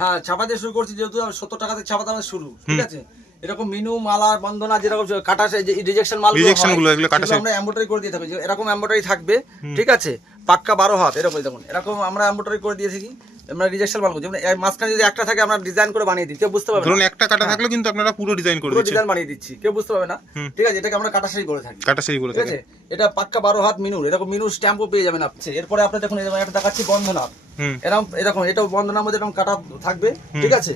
হ্যাঁ, ছাপা দিয়ে শুরু করছি যেহেতু 70 টাকা থেকে ছাপা দাম শুরু, ঠিক আছে। এরকম মিনু মালা বন্দনা যেরকম কাটা যে রিজেকশন মালগুলো এগুলো কাটা আমরা এমব্রয়ডারি করে দিয়ে থাকবে, এরকম এমব্রয়ডারি থাকবে, ঠিক আছে। পাক্কা 12 হাত এরকম দেখুন, এরকম আমরা এমব্রয়ডারি করে দিয়েছি কি আমরা রিজেকশন মালগুলো যেমন মাঝখানে যদি একটা থাকে আমরা ডিজাইন করে বানিয়ে দিই, কেউ বুঝতে পারবে না। ধরুন একটা কাটা থাকলে কিন্তু আপনারা পুরো ডিজাইন করে দিচ্ছেন, ডিজাইন বানিয়ে দিচ্ছি, কেউ বুঝতে পারবে না, ঠিক আছে। এটাকে আমরা কাটা শাড়ি বলে থাকি, কাটা শাড়ি বলে ঠিক থাকি। আছে। এটা পাক্কা 12 হাত মিনুর, এরকম মিনুর স্ট্যাম্পও পেয়ে যাবেন আপনি। এরপরে আপনি দেখুন এই একটা দেখাচ্ছি বন্ধনা, এরকম এটাও বন্ধনার মধ্যে এরকম কাটা থাকবে, ঠিক আছে।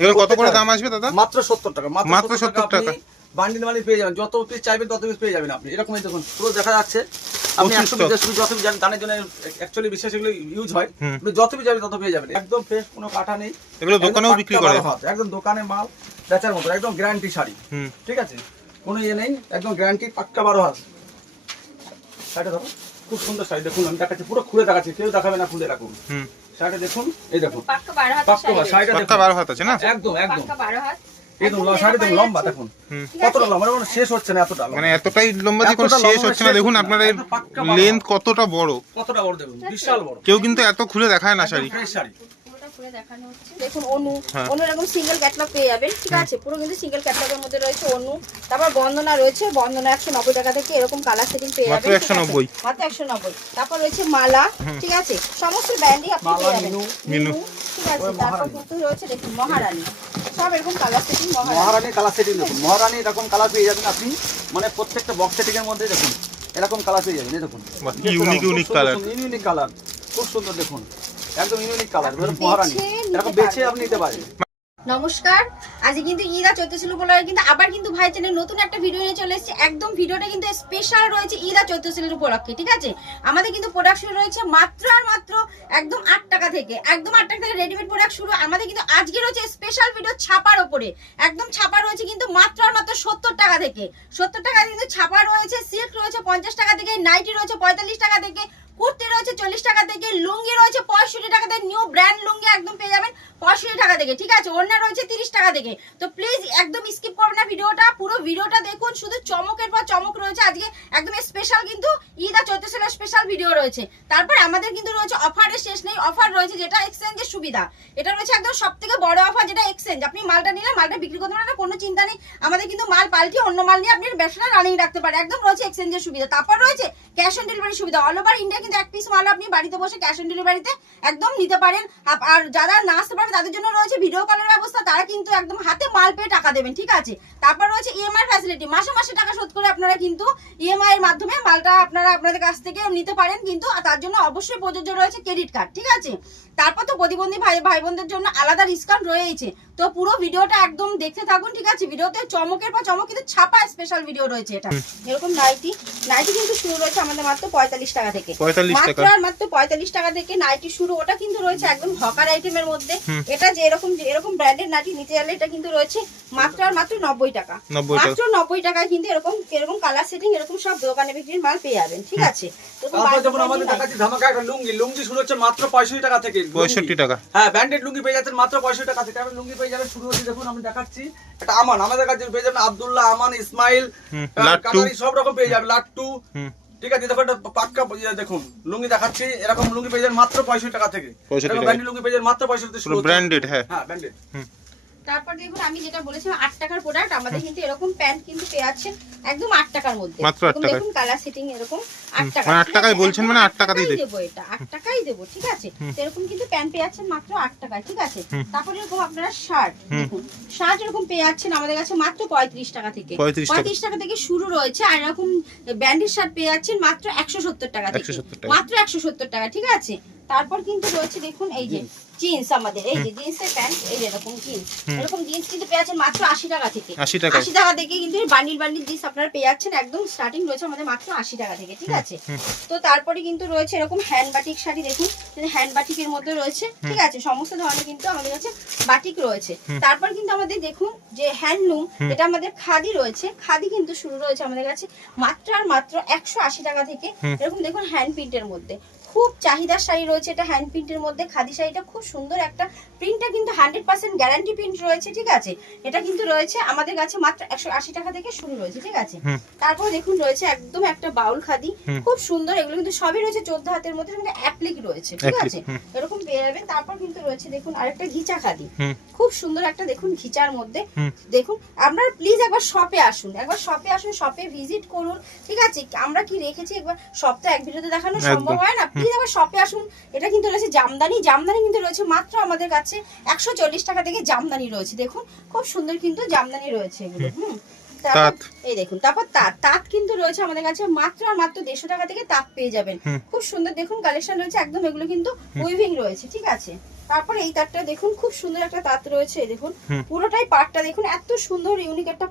এগুলো কত করে দাম আসবে দাদা? মাত্র 70 টাকা, মাত্র 70 টাকা। বান্ডিল বান্ডিল পেয়ে যাবেন, যত পিস চাইবেন তত পিস পেয়ে যাবেন আপনি। এরকম দেখুন পুরো দেখা যাচ্ছে, আপনি 100 পিস যত পিস জানেন দানের জন্য অ্যাকচুয়ালি বিশেষ এগুলো ইউজ হয়, যত পিস যাবে তত পেয়ে যাবেন, একদম ফ্রেশ, কোনো কাটা নেই। এগুলো দোকানেও বিক্রি করে, একদম দোকানে মাল বেচার মতো, একদম গ্যারান্টি শাড়ি, ঠিক আছে। কোনো ইয়ে নেই, একদম গ্যারান্টি, পাক্কা 12 হাত। শাড়িটা ধরো, খুব সুন্দর শাড়ি, দেখুন আমি দেখাচ্ছি, পুরো খুলে দেখাচ্ছি, কেউ দেখাবে না খুলে রাখুন। শাড়িটা দেখুন, এই দেখুন পাক্কা 12 হাত, শাড়িটা পাক্কা 12 হাত আছে না, একদম একদম পাক্কা 12 হাত। একদম শাড়ি দেখুন, লম্বা দেখুন কতটা লম্বা, মানে শেষ হচ্ছে না, এতটা মানে এতটাই লম্বা যে কোনো শেষ হচ্ছে না। দেখুন আপনার এই লেন্থ কতটা বড়, কতটা বড় দেখুন, বিশাল বড়। কেউ কিন্তু এত খুলে দেখায় না শাড়ি। ফ্রেশ শাড়ি পুরোটা খুলে দেখানো হচ্ছে। দেখুন অনু এরকম সিঙ্গেল ক্যাটালগ পেয়ে যাবেন, ঠিক আছে। পুরো কিন্তু সিঙ্গেল ক্যাটালগের মধ্যে রয়েছে অনু। তারপর বন্দনা রয়েছে, বন্দনা 190 টাকা থেকে এরকম কালার সেটিং পেয়ে যাবেন, মাত্র 190, মাত্র 190। তারপর রয়েছে মালা, ঠিক আছে, সমস্ত ব্র্যান্ডই আপনি পেয়ে যাবেন। মিনু, ঠিক আছে। তারপর কিন্তু রয়েছে দেখুন মহারানী, সব এরকম কালার সেটিং। মহারানী কালার সেটিং দেখুন, মহারানী এরকম কালার পেয়ে যাবেন আপনি, মানে প্রত্যেকটা বক্স সেটিং এর মধ্যে দেখুন এরকম কালার পেয়ে যাবেন। এই দেখুন ইউনিক কালার, ইউনিক কালার, খুব সুন্দর দেখুন, একদম ইউনিক কালার। মহারানী এরকম বেছে আপনি নিতে পারেন। নমস্কার, আজকে কিন্তু ঈদ আর চৈত্র সেল উপলক্ষে কিন্তু আবার কিন্তু ভাই চ্যানেলে নতুন একটা ভিডিও নিয়ে চলে এসেছি। একদম ভিডিওটা কিন্তু স্পেশাল রয়েছে ঈদ আর চৈত্র সেলের উপলক্ষে, ঠিক আছে। আমাদের কিন্তু প্রোডাক্ট শুরু রয়েছে মাত্র আর মাত্র একদম 8 টাকা থেকে, একদম 8 টাকা থেকে রেডিমেড প্রোডাক্ট শুরু। আমাদের কিন্তু আজকে রয়েছে স্পেশাল ভিডিও ছাপার উপরে, একদম ছাপা রয়েছে কিন্তু মাত্র আর মাত্র 70 টাকা থেকে। 70 টাকা কিন্তু ছাপা রয়েছে, সিল্ক রয়েছে 50 টাকা থেকে, নাইটি রয়েছে 45 টাকা থেকে, কুর্তি রয়েছে 40 টাকা থেকে, লুঙ্গি রয়েছে 65 টাকা থেকে, নিউ ব্র্যান্ড লুঙ্গি একদম পেয়ে যাবেন 65 টাকা থেকে, ঠিক আছে। ওড়না রয়েছে 30 টাকা থেকে। তো প্লিজ একদম স্কিপ করবেন না ভিডিওটা, পুরো ভিডিওটা দেখুন, শুধু চমকের পর চমক রয়েছে আজকে, একদম স্পেশাল কিন্তু ঈদ আর চৈত্র সেলের স্পেশাল ভিডিও রয়েছে। তারপর আমাদের কিন্তু রয়েছে অফারের শেষ নেই, অফার রয়েছে যেটা এক্সচেঞ্জের সুবিধা। এটা রয়েছে একদম সবথেকে বড় অফার, যেটা এক্সচেঞ্জ। আপনি মালটা নিলে মালটা বিক্রি করতে পারেন না, কোনো চিন্তা নেই। আমাদের কিন্তু মাল পাল্টিয়ে অন্য মাল নিয়ে আপনি ব্যবসাটা রানিং রাখতে পারেন, একদম রয়েছে এক্সচেঞ্জের সুবিধা। তারপর রয়েছে ক্যাশ অন ডেলিভারি সুবিধা, অল ওভার ইন্ডিয়া কিন্তু এক পিস মাল আপনি বাড়িতে বসে ক্যাশ অন ডেলিভারিতে একদম নিতে পারেন। আর যারা না আসতে পারেন তাদের জন্য রয়েছে ভিডিও কলের ব্যবস্থা, তারা কিন্তু একদম হাতে মাল পেয়ে টাকা দেবেন, ঠিক আছে। তারপর রয়েছে ইএমআই ফ্যাসিলিটি, মাসে মাসে টাকা শোধ করে আপনারা কিন্তু ইএমআই এর মাধ্যমে মালটা আপনারা আপনাদের কাছ থেকে নিতে পারেন, কিন্তু তার জন্য অবশ্যই প্রযোজ্য রয়েছে ক্রেডিট কার্ড, ঠিক আছে। তারপর তো প্রতিবন্ধী ভাই বোনদের জন্য আলাদা ডিসকাউন্ট রয়েছে। তো পুরো ভিডিওটা একদম দেখতে থাকুন, ঠিক আছে। ভিডিওতে চমকের পর চমক কিন্তু ছাপা স্পেশাল ভিডিও রয়েছে। এটা এরকম নাইটি কিন্তু শুরু রয়েছে আমাদের মাত্র 45 টাকা থেকে, মাত্র আর মাত্র 45 টাকা থেকে নাইটি শুরু। ওটা কিন্তু রয়েছে একদম হকার আইটেমের মধ্যে। এটা যে এরকম ব্র্যান্ডের নাইটি নিতে গেলে এটা কিন্তু রয়েছে মাত্র আর মাত্র 90 টাকা, মাত্র 90 টাকায় কিন্তু এরকম কালার সেটিং এরকম সব দোকানে বিক্রির মাল পেয়ে যাবেন, ঠিক আছে। তারপর যখন আমাদের দেখাচ্ছি ধামাকা একটা লুঙ্গি শুরু হচ্ছে মাত্র 65 টাকা থেকে, 65 টাকা। হ্যাঁ, ব্র্যান্ডেড লুঙ্গি পেয়ে যাচ্ছেন মাত্র 65 টাকা থেকে। আপনি লুঙ্গি পেয়ে যাবেন শুরু হচ্ছে, দেখুন আমি দেখাচ্ছি, এটা আমান, আমাদের কাছে পেয়ে যাবেন আব্দুল্লাহ, আমান, ইসমাইল, কাটারি, সব রকম পেয়ে যাবেন, লাট্টু, ঠিক আছে। দেখুন পাক্কা দেখুন লুঙ্গি দেখাচ্ছি, এরকম লুঙ্গি পেয়ে যাবেন মাত্র 65 টাকা থেকে। এরকম ব্র্যান্ডেড লুঙ্গি পেয়ে যাবেন মাত্র 65 টাকা থেকে, ব্র্যান্ডেড। হ্যাঁ ব্র্যান্ডেড। তারপর দেখুন আমি যেটা বলেছিলাম 8 টাকার প্রোডাক্ট, আমাদের কিন্তু এরকম প্যান্ট কিন্তু পেয়ে যাচ্ছেন একদম 8 টাকার মধ্যে, মাত্র 8 টাকা। দেখুন কালার সেটিং এরকম 8 টাকা, মানে 8 টাকায় বলছেন, মানে 8 টাকাতেই দেব, এটা 8 টাকাই দেব, ঠিক আছে। তো এরকম কিন্তু প্যান্ট পেয়ে যাচ্ছেন মাত্র 8 টাকায়, ঠিক আছে। তারপর এরকম আপনারা শার্ট দেখুন, শার্ট এরকম পেয়ে যাচ্ছেন আমাদের কাছে মাত্র 35 টাকা থেকে, 35 টাকা থেকে শুরু রয়েছে। আর এরকম ব্র্যান্ডেড শার্ট পেয়ে যাচ্ছেন মাত্র 170 টাকা থেকে, মাত্র 170 টাকা, ঠিক আছে। তারপর কিন্তু রয়েছে দেখুন এই যে জিন্স, আমাদের এই যে জিন্সের প্যান্ট, এই যে এরকম জিন্স কিন্তু পেয়ে যাচ্ছেন মাত্র 80 টাকা থেকে, 80 টাকা থেকে কিন্তু বান্ডিল জিন্স আপনারা পেয়ে যাচ্ছেন, একদম স্টার্টিং রয়েছে আমাদের মাত্র 80 টাকা থেকে, ঠিক আছে। তো তারপরে কিন্তু রয়েছে এরকম হ্যান্ড বাটিক শাড়ি, দেখুন হ্যান্ড বাটিকের মধ্যে রয়েছে, ঠিক আছে। সমস্ত ধরনের কিন্তু আমাদের কাছে বাটিক রয়েছে। তারপর কিন্তু আমাদের দেখুন যে হ্যান্ডলুম, এটা আমাদের খাদি রয়েছে, খাদি কিন্তু শুরু রয়েছে আমাদের কাছে মাত্র আর মাত্র 180 টাকা থেকে। এরকম দেখুন হ্যান্ড প্রিন্টের মধ্যে খুব চাহিদার শাড়ি রয়েছে, এটা হ্যান্ড প্রিন্টের মধ্যে খাদি শাড়িটা খুব সুন্দর, একটা প্রিন্টটা কিন্তু 100% গ্যারান্টি প্রিন্ট রয়েছে, ঠিক আছে। এটা কিন্তু রয়েছে আমাদের কাছে মাত্র 180 টাকা থেকে শুরু রয়েছে, ঠিক আছে। তারপর দেখুন রয়েছে একদম একটা বাউল খাদি, খুব সুন্দর। এগুলো কিন্তু সবই রয়েছে 14 হাতের মধ্যে, কিন্তু অ্যাপ্লিক রয়েছে, ঠিক আছে। এরকম পেয়ে যাবেন। তারপর কিন্তু রয়েছে দেখুন আরেকটা ঘিচা খাদি, হুম। খুব সুন্দর একটা দেখুন ঘিচার মধ্যে। হুম। দেখুন আপনারা প্লিজ একবার শপে আসুন, শপে ভিজিট করুন, ঠিক আছে? আমরা কি রেখেছি একবার সব তো এক ভিডিওতে দেখানো সম্ভব হয় না, প্লিজ একবার শপে আসুন। এটা কিন্তু রয়েছে জামদানি কিন্তু রয়েছে মাত্র আমাদের কাছে 140 টাকা থেকে জামদানি রয়েছে। দেখুন খুব সুন্দর কিন্তু জামদানি রয়েছে এগুলো। তাঁত। এই দেখুন, তারপর তাঁত কিন্তু রয়েছে আমাদের কাছে মাত্র 150 টাকা থেকে তাঁত পেয়ে যাবেন। খুব সুন্দর দেখুন কালেকশন রয়েছে, একদম এগুলো কিন্তু উইভিং রয়েছে, ঠিক আছে? তারপরে এই তাঁতটা দেখুন খুব সুন্দর একটা তাঁত রয়েছে, এই দেখুন পুরোটাই পাড়টা দেখুন, এত সুন্দর ইউনিক একটা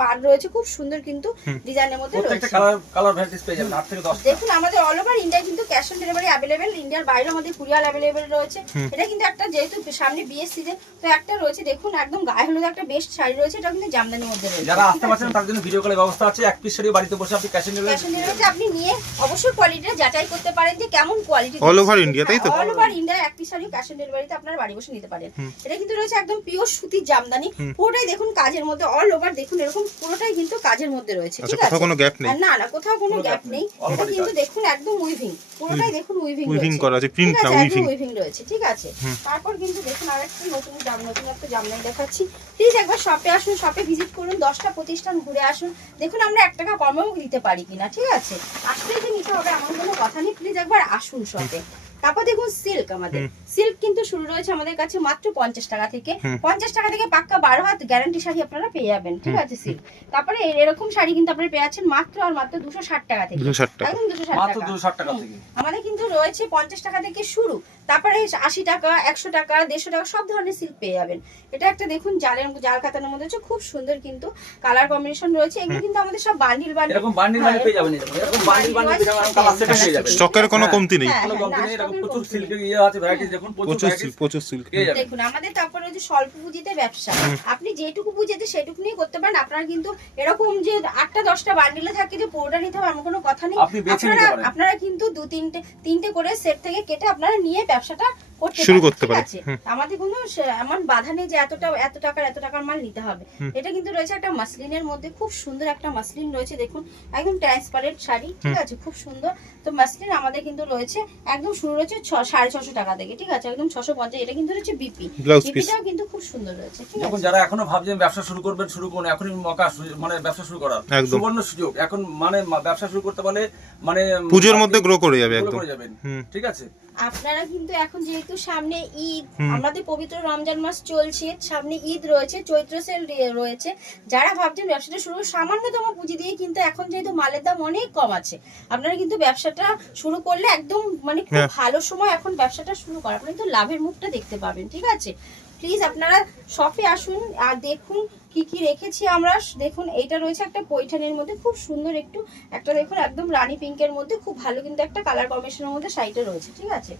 পাড় রয়েছে, খুব সুন্দর কিন্তু ডিজাইনের মধ্যে রয়েছে। কালার ভ্যারাইটিস পেয়ে যাবেন 8 থেকে 10। দেখুন আমাদের অল ওভার ইন্ডিয়া কিন্তু ক্যাশ অন ডেলিভারি অ্যাভেলেবেল, ইন্ডিয়ার বাইরে আমাদের কুরিয়ার অ্যাভেলেবেল রয়েছে। এটা কিন্তু একটা যেহেতু সামনে বিয়ের সিজন, তো একটা রয়েছে দেখুন একদম গায়ে হলুদ একটা বেস্ট শাড়ি রয়েছে, এটা কিন্তু জামদানির মধ্যে রয়েছে। যারা আসতে পারছেন তার জন্য ভিডিও কলের ব্যবস্থা আছে, এক পিস শাড়ি বাড়িতে বসে আপনি ক্যাশ অন ডেলিভারি আপনি নিয়ে অবশ্যই কোয়ালিটিটা যাচাই করতে পারেন যে কেমন কোয়ালিটি। অল ওভার ইন্ডিয়া, তাই তো? অল ওভার ইন্ডিয়া এক পিস শাড়ি ক্যাশ অন ডেলিভারিতে আপনারা বাড়ি বসে নিতে পারেন। এটা কিন্তু রয়েছে একদম পিওর সুতির জামদানি, পুরোটাই দেখুন কাজের মধ্যে, অল ওভার দেখুন এরকম পুরোটাই কিন্তু কাজের মধ্যে রয়েছে, ঠিক আছে? কোথাও কোনো গ্যাপ নেই? না না, কোথাও কোনো গ্যাপ নেই। এটা কিন্তু দেখুন একদম উইভিং, পুরোটাই দেখুন উইভিং করা আছে, প্রিন্ট না উইভিং রয়েছে, ঠিক আছে? তারপর কিন্তু দেখুন আরেকটা নতুন একটা জামদানি দেখাচ্ছি, প্লিজ একবার শপে আসুন, শপে ভিজিট করুন, 10টা প্রতিষ্ঠান ঘুরে আসুন, দেখুন আমরা 1 টাকা কমেও দিতে পারি কিনা, ঠিক আছে? আসলেই যে নিতে হবে এমন কোনো কথা নেই, প্লিজ একবার আসুন শপে। তারপর দেখুন সিল্ক, আমাদের সিল্ক কিন্তু শুরু রয়েছে আমাদের কাছে মাত্র 50 টাকা থেকে। 50 টাকা থেকে পাক্কা 12 হাত গ্যারান্টি শাড়ি আপনারা পেয়ে যাবেন, ঠিক আছে? সিল্ক। তারপরে এরকম শাড়ি কিন্তু আপনারা পেয়ে যাচ্ছেন মাত্র 260 টাকা থেকে, একদম 260 টাকা থেকে। আমাদের কিন্তু রয়েছে 50 টাকা থেকে শুরু, তারপরে 80 টাকা, 100 টাকা, 150 টাকা সব ধরনের সিল্ক পেয়ে যাবেন। এটা একটা দেখুন জাল কাতানের মধ্যে খুব সুন্দর কিন্তু কালার কম্বিনেশন রয়েছে। এগুলো কিন্তু আমাদের সব বান্ডিল এরকম বান্ডিল পেয়ে যাবেন, এরকম বান্ডিল পেয়ে যাবেন, কালার সেট পেয়ে যাবেন। স্টকের কোনো কমতি নেই, কোনো কমতি নেই, এরকম প্রচুর সিল্কের আছে ভ্যারাইটিস, দেখুন প্রচুর সিল্ক পেয়ে যাবেন। দেখুন আমাদের তারপরে যে স্বল্প পুঁজিতে ব্যবসা, আপনি যেটুকু পুঁজিতে সেটুকু নিয়ে করতে পারেন। আপনারা কিন্তু এরকম যে 8টা 10টা বান্ডিলে থাকে যে পুরোটা নিতে হবে এমন কোনো কথা নেই। আপনারা কিন্তু 2-3টে করে সেট থেকে কেটে আপনারা নিয়ে ব্যবসাটা শুরু করতে পারেন। আমাদের কোনো এমন বাধা নেই যে এত টাকার মাল নিতে হবে। এটা কিন্তু রয়েছে একটা মাসলিনের মধ্যে, খুব সুন্দর একটা মাসলিন রয়েছে, দেখুন একদম ট্রান্সপারেন্ট শাড়ি, ঠিক আছে? খুব সুন্দর। তো মাসলিন আমাদের কিন্তু রয়েছে একদম শুরু রয়েছে 650 টাকা থেকে, ঠিক আছে? একদম 650। এটা কিন্তু রয়েছে বিপিটাও কিন্তু খুব সুন্দর রয়েছে, ঠিক আছে? যারা এখনো ভাবছেন ব্যবসা শুরু করবেন, শুরু করুন, এখনই মৌকা, মানে ব্যবসা শুরু করার সুবর্ণ সুযোগ। এখন মানে ব্যবসা শুরু করতে পারলে মানে পূজোর মধ্যে গ্রো করে যাবে একদম, ঠিক আছে? আপনারা কিন্তু এখন যেহেতু সামনে ঈদ, আমাদের পবিত্র রমজান মাস চলছে, সামনে ঈদ রয়েছে, চৈত্র সেল রয়েছে, যারা ভাবছেন ব্যবসাটা শুরু সামান্যতম পুঁজি দিয়ে, কিন্তু এখন যেহেতু মালের দাম অনেক কম আছে, আপনারা কিন্তু ব্যবসাটা শুরু করলে একদম মানে খুব ভালো সময় এখন ব্যবসাটা শুরু করা, আপনারা কিন্তু লাভের মুখটা দেখতে পাবেন, ঠিক আছে? প্লিজ আপনারা শপে আসুন আর দেখুন কি কি রেখেছি আমরা। দেখুন এইটা রয়েছে একটা পৈঠানির মধ্যে, খুব সুন্দর একটা দেখুন একদম রানী পিঙ্কের মধ্যে খুব ভালো কিন্তু একটা কালার কম্বিনেশনের মধ্যে শাড়িটা রয়েছে, ঠিক আছে?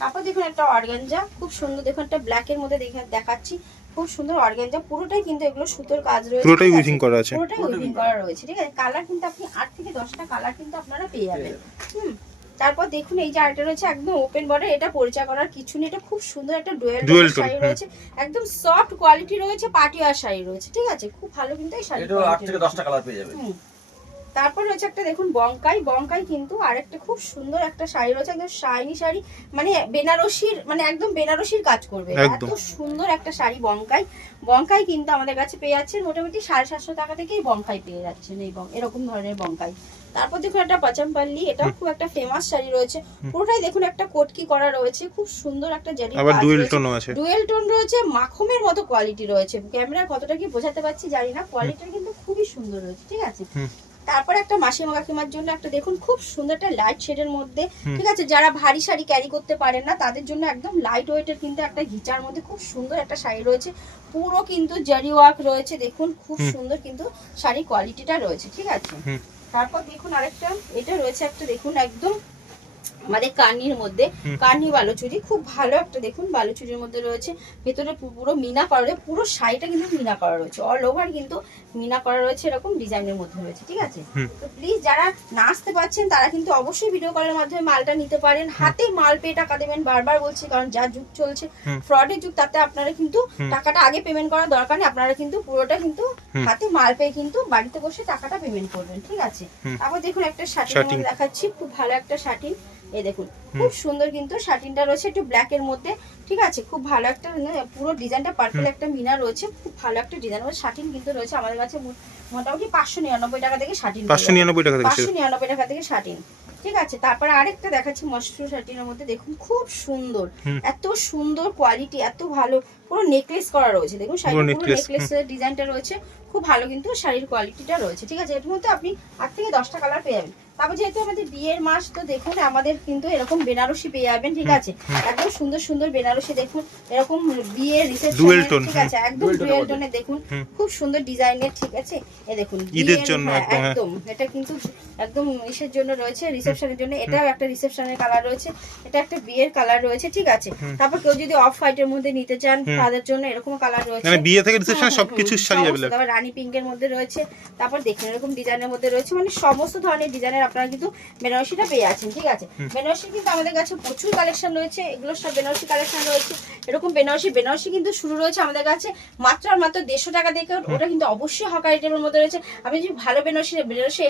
তারপর দেখুন একটা অর্গানজা, খুব সুন্দর দেখুন একটা ব্ল্যাকের মধ্যে দেখাচ্ছি, খুব সুন্দর অর্গানজা, পুরোটাই কিন্তু এগুলো সুতোর কাজ রয়েছে, পুরোটাই উইভিং করা আছে, পুরোটাই উইভিং করা রয়েছে, ঠিক আছে? কালার কিন্তু আপনি 8 থেকে 10টা কালার কিন্তু আপনারা পেয়ে যাবেন। তারপর দেখুন এই যে আরেকটা রয়েছে একদম ওপেন বর্ডার, এটা পরিচয় করার কিছু নেই, এটা খুব সুন্দর একটা ডুয়েল শাড়ি রয়েছে, একদম সফট কোয়ালিটি রয়েছে, পার্টি ওয়্যার শাড়ি রয়েছে, ঠিক আছে? খুব ভালো কিন্তু এই শাড়ি, এটা 8 থেকে 10টা কালার পেয়ে যাবেন। তারপর রয়েছে একটা দেখুন বঙ্কাই কিন্তু আরেকটা খুব সুন্দর একটা শাড়ি রয়েছে, একদম শাইনি শাড়ি, মানে বেনারসির, মানে একদম বেনারসির কাজ করবে, এত সুন্দর একটা শাড়ি বঙ্কাই কিন্তু আমাদের কাছে পেয়ে যাচ্ছেন মোটামুটি 750 টাকা থেকেই বঙ্কাই পেয়ে যাচ্ছেন, এই এরকম ধরনের বঙ্কাই। তারপর দেখুন একটা পাচামপাল্লি, এটাও খুব একটা ফেমাস শাড়ি রয়েছে, পুরোটাই দেখুন একটা কোটকি করা রয়েছে, খুব সুন্দর একটা জারি, আবার ডুয়েল টোন রয়েছে, মাখমের মতো কোয়ালিটি রয়েছে। ক্যামেরা কতটা কি বোঝাতে পারছি জানি না, কোয়ালিটিটা কিন্তু খুবই সুন্দর রয়েছে, ঠিক আছে? তারপর একটা মাসিমা কাকিমার জন্য একটা দেখুন খুব সুন্দর একটা লাইট শেডের মধ্যে, ঠিক আছে? যারা ভারী শাড়ি ক্যারি করতে পারেন না তাদের জন্য একদম লাইট ওয়েটের কিন্তু একটা ঘিচার মধ্যে খুব সুন্দর একটা শাড়ি রয়েছে, পুরো কিন্তু জারি ওয়ার্ক রয়েছে, দেখুন খুব সুন্দর কিন্তু শাড়ি কোয়ালিটিটা রয়েছে, ঠিক আছে? তারপর দেখুন আরেকটা, এটা রয়েছে একটা দেখুন একদম আমাদের কার্নির মধ্যে, কার্নি বালুচুরি, খুব ভালো একটা দেখুন বালুচুরির মধ্যে রয়েছে, ভেতরে পুরো মিনা করা রয়েছে, পুরো শাড়িটা কিন্তু মিনা করা রয়েছে, অল ওভার কিন্তু মিনা করা রয়েছে, এরকম ডিজাইনের মধ্যে রয়েছে, ঠিক আছে? তো প্লিজ যারা না আসতে পারছেন তারা কিন্তু অবশ্যই ভিডিও কলের মাধ্যমে মালটা নিতে পারেন, হাতে মাল পেয়ে টাকা দেবেন, বারবার বলছি, কারণ যা যুগ চলছে ফ্রডের যুগ, তাতে আপনারা কিন্তু টাকাটা আগে পেমেন্ট করার দরকার নেই, আপনারা কিন্তু পুরোটা কিন্তু হাতে মাল পেয়ে কিন্তু বাড়িতে বসে টাকাটা পেমেন্ট করবেন, ঠিক আছে? তারপর দেখুন একটা শাটিন দেখাচ্ছি, খুব ভালো একটা শাটিন, এই দেখুন খুব সুন্দর কিন্তু শাটিনটা রয়েছে একটু ব্ল্যাক এর মধ্যে, ঠিক আছে, খুব ভালো একটা পুরো ডিজাইনটা পার্পল একটা মিনা রয়েছে, খুব ভালো একটা ডিজাইন রয়েছে। শাটিন কিন্তু রয়েছে আমাদের কাছে মোটামুটি 599 টাকা থেকে শাটিন, 599 টাকা থেকে 599 টাকা থেকে শাটিন, ঠিক আছে। তারপরে আরেকটা দেখাচ্ছি মশরু শাটিনের মধ্যে, দেখুন খুব সুন্দর, এত সুন্দর কোয়ালিটি, এত ভালো, পুরো নেকলেস করা রয়েছে, দেখুন শাড়ির পুরো নেকলেসের ডিজাইনটা রয়েছে, খুব ভালো কিন্তু শাড়ির কোয়ালিটিটা রয়েছে, ঠিক আছে। এর মধ্যে আপনি 8 থেকে 10টা কালার পেয়ে যাবেন। তারপর যেহেতু আমাদের বিয়ের মাস, তো দেখুন আমাদের কিন্তু এরকম বেনারসি পেয়ে যাবেন, ঠিক আছে, একদম সুন্দর সুন্দর বেনারসি, দেখুন এরকম বিয়ের রিসেপশন, ঠিক আছে, একদম ডুয়েল টোনে, দেখুন খুব সুন্দর ডিজাইনের, ঠিক আছে। এই দেখুন ঈদের জন্য একদম, এটা কিন্তু একদম ইসের জন্য রয়েছে, রিসেপশনের জন্য, এটাও একটা রিসেপশনের কালার রয়েছে, এটা একটা বিয়ের কালার রয়েছে, ঠিক আছে। তারপর কেউ যদি অফ হোয়াইটের মধ্যে নিতে চান তাদের জন্য এরকম কালার রয়েছে, মানে বিয়ে থেকে রিসেপশন সবকিছু শাড়ি अवेलेबल। তারপর রানী পিঙ্কের মধ্যে রয়েছে, তারপর দেখুন এরকম ডিজাইনের মধ্যে রয়েছে, মানে সমস্ত ধরনের ডিজাইনের আপনারা কিন্তু বেনারসিটা পেয়ে যাচ্ছেন, ঠিক আছে। বেনারসি কিন্তু আমাদের কাছে প্রচুর কালেকশন রয়েছে, এগুলো সব বেনারসি কালেকশন রয়েছে। এরকম বেনারসি কিন্তু শুরু রয়েছে আমাদের কাছে মাত্র আর মাত্র 150 টাকা থেকে, ওটা কিন্তু অবশ্যই হকারি টেবিলের মধ্যে রয়েছে। আপনি যদি ভালো বেনারসি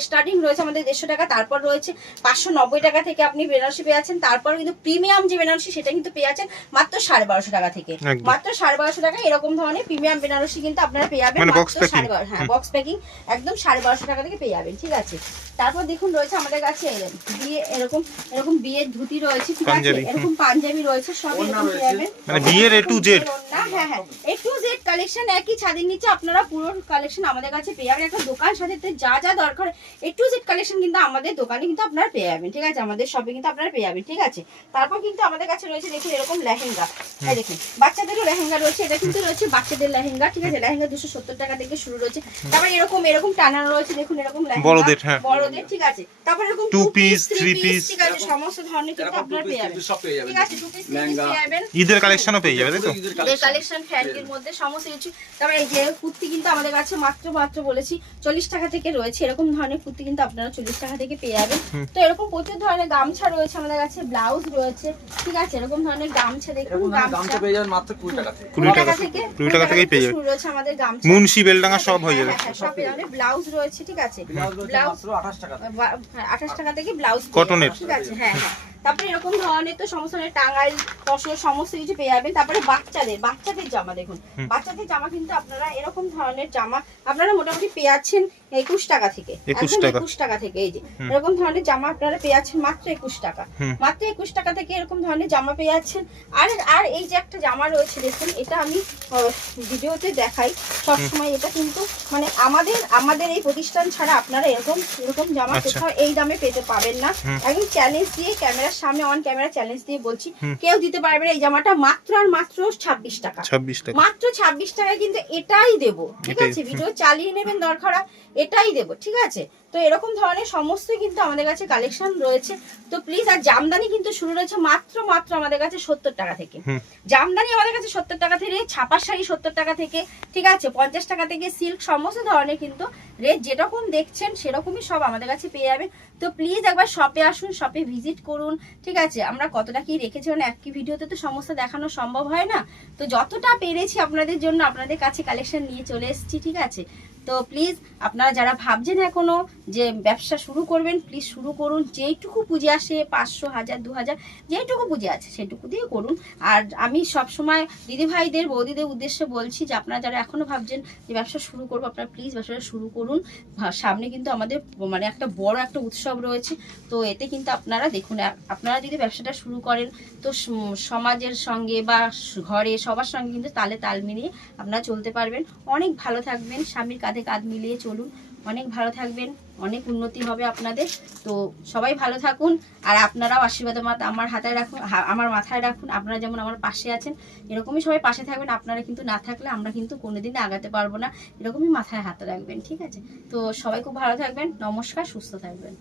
স্টার্টিং রয়েছে আমাদের 150 টাকা, তারপর রয়েছে 590 টাকা থেকে আপনি বেনারসি পেয়ে যাচ্ছেন। তারপর কিন্তু প্রিমিয়াম যে বেনারসি সেটা কিন্তু পেয়ে যাচ্ছেন মাত্র 1250 টাকা থেকে, মাত্র 1250 টাকা। এরকম ধরনের প্রিমিয়াম বেনারসি কিন্তু আপনারা পেয়ে যাবেন মাত্র 1250, হ্যাঁ বক্স প্যাকিং একদম 1250 টাকা থেকে পেয়ে যাবেন, ঠিক আছে। তারপর দেখুন রয়েছে আমাদের কাছে বিয়ে এরকম বিয়ের ধুতি রয়েছে, ঠিক আছে, এরকম পাঞ্জাবি রয়েছে, সব এরকম পেয়ে যাবেন, মানে বিয়ের A to Z, হ্যাঁ হ্যাঁ A to Z কালেকশন একই ছাদের নিচে আপনারা পুরো কালেকশন আমাদের কাছে পেয়ে যাবেন। একটা দোকান সাজাতে যা যা দরকার A to Z কালেকশন কিন্তু আমাদের দোকানে কিন্তু আপনারা পেয়ে যাবেন, ঠিক আছে, আমাদের শপে কিন্তু আপনারা পেয়ে যাবেন, ঠিক আছে। তারপর কিন্তু আমাদের কাছে রয়েছে দেখুন এরকম লেহেঙ্গা, এই দেখুন বাচ্চাদেরও লেহেঙ্গা রয়েছে, এটা কিন্তু রয়েছে বাচ্চাদের লেহেঙ্গা, ঠিক আছে, লেহেঙ্গা 270 টাকা থেকে শুরু রয়েছে। তারপর এরকম টানানো রয়েছে, দেখুন এরকম লেহেঙ্গা বড়দের, হ্যাঁ বড়দের, ঠিক আছে। তারপর এরকম 2 পিস 3 পিস, ঠিক আছে, সমস্ত ধরনের কিন্তু আপনারা পেয়ে যাবেন, ঠিক আছে, 2 পিস 3 পিস পেয়ে যাবেন। ঈদের কালেকশনও পেয়ে যাবে, তাই তো? ঈদের কালেকশন ফ্যান্সির মধ্যে সমস্ত কিছু। তারপর এই যে কুর্তি কিন্তু আমাদের কাছে মাত্র বলেছি 40 টাকা থেকে রয়েছে, এরকম ধরনের কুর্তি কিন্তু আপনারা 40 টাকা থেকে পেয়ে যাবেন। তো এরকম প্রচুর ধরনের গামছা রয়েছে আমাদের কাছে, ব্লাউজ রয়েছে, ঠিক আছে, এরকম ধরনের গামছা, দেখুন গামছা পেয়ে যাবেন মাত্র 20 টাকা থেকে, 20 টাকা থেকে, 20 টাকা থেকেই পেয়ে যাবে। শুরু রয়েছে আমাদের গামছা, মুন্সি বেলডাঙ্গা সব হয়ে যাবে, সব পেয়ে যাবেন। ব্লাউজ রয়েছে, ঠিক আছে, ব্লাউজ মাত্র 28 টাকা, 28 টাকা থেকে ব্লাউজ কটনের, ঠিক আছে, হ্যাঁ হ্যাঁ। তারপরে এরকম ধরনের তো সমস্ত ধরনের টাঙ্গাইল তসর সমস্ত কিছু পেয়ে যাবেন। তারপরে বাচ্চাদের জামা, দেখুন বাচ্চাদের জামা কিন্তু আপনারা এরকম ধরনের জামা আপনারা মোটামুটি পেয়ে যাচ্ছেন 21 টাকা থেকে, 21 টাকা থেকে, এই যে এরকম ধরনের জামা আপনারা পেয়ে যাচ্ছেন মাত্র 21 টাকা, মাত্র 21 টাকা থেকে এরকম ধরনের জামা পেয়ে যাচ্ছেন। আর এই যে একটা জামা রয়েছে দেখুন, এটা আমি ভিডিওতে দেখাই সবসময়, এটা কিন্তু মানে আমাদের এই প্রতিষ্ঠান ছাড়া আপনারা এরকম জামা কোথাও এই দামে পেতে পাবেন না। একদম চ্যালেঞ্জ দিয়ে ক্যামেরার সামনে অন ক্যামেরা চ্যালেঞ্জ দিয়ে বলছি, কেউ দিতে পারবে না এই জামাটা মাত্র আর মাত্র 26 টাকা, 26 টাকা, মাত্র 26 টাকায় কিন্তু এটাই দেবো, ঠিক আছে, ভিডিও চালিয়ে নেবেন দরকার এটাই দেবো, ঠিক আছে। তো এরকম ধরনের সমস্ত কিন্তু আমাদের কাছে কালেকশন রয়েছে। তো প্লিজ, আর জামদানি কিন্তু শুরু রয়েছে মাত্র আমাদের কাছে 70 টাকা থেকে, জামদানি আমাদের কাছে 70 টাকা থেকে, ছাপা শাড়ি 70 টাকা থেকে, ঠিক আছে, 50 টাকা থেকে সিল্ক সমস্ত ধরনের কিন্তু রেট যেরকম দেখছেন সেরকমই সব আমাদের কাছে পেয়ে যাবেন। তো প্লিজ একবার শপে আসুন, শপে ভিজিট করুন, ঠিক আছে। আমরা কতটা কি রেখেছি মানে একই ভিডিওতে তো সমস্ত দেখানো সম্ভব হয় না, তো যতটা পেরেছি আপনাদের জন্য আপনাদের কাছে কালেকশন নিয়ে চলে এসেছি, ঠিক আছে। তো প্লিজ আপনারা যারা ভাবছেন এখনো যে ব্যবসা শুরু করবেন, প্লিজ শুরু করুন। যেইটুকু পুঁজি আসে 500, 1000, 2000 যেইটুকু পুঁজি আছে সেটুকু দিয়ে করুন। আর আমি সবসময় দিদিভাইদের বৌদিদের উদ্দেশ্যে বলছি যে আপনারা যারা এখনো ভাবছেন যে ব্যবসা শুরু করবো, আপনারা প্লিজ ব্যবসাটা শুরু করুন। সামনে কিন্তু আমাদের মানে একটা বড় একটা উৎসব রয়েছে, তো এতে কিন্তু আপনারা দেখুন, আপনারা যদি ব্যবসাটা শুরু করেন তো সমাজের সঙ্গে বা ঘরে সবার সঙ্গে কিন্তু তালে তাল মিলিয়ে আপনারা চলতে পারবেন, অনেক ভালো থাকবেন, স্বামীর কাঁধে কাঁধ মিলিয়ে চলুন, অনেক ভালো থাকবেন, অনেক উন্নতি হবে আপনাদের। তো সবাই ভালো থাকুন, আর আপনারাও আশীর্বাদ আমার মাথায় রাখুন। আপনারা যেমন আমার পাশে আছেন এরকমই সবাই পাশে থাকবেন। আপনারা কিন্তু না থাকলে আমরা কিন্তু কোনোদিনই আগাতে পারবো না, এরকমই মাথায় হাত রাখবেন, ঠিক আছে। তো সবাই খুব ভালো থাকবেন, নমস্কার, সুস্থ থাকবেন।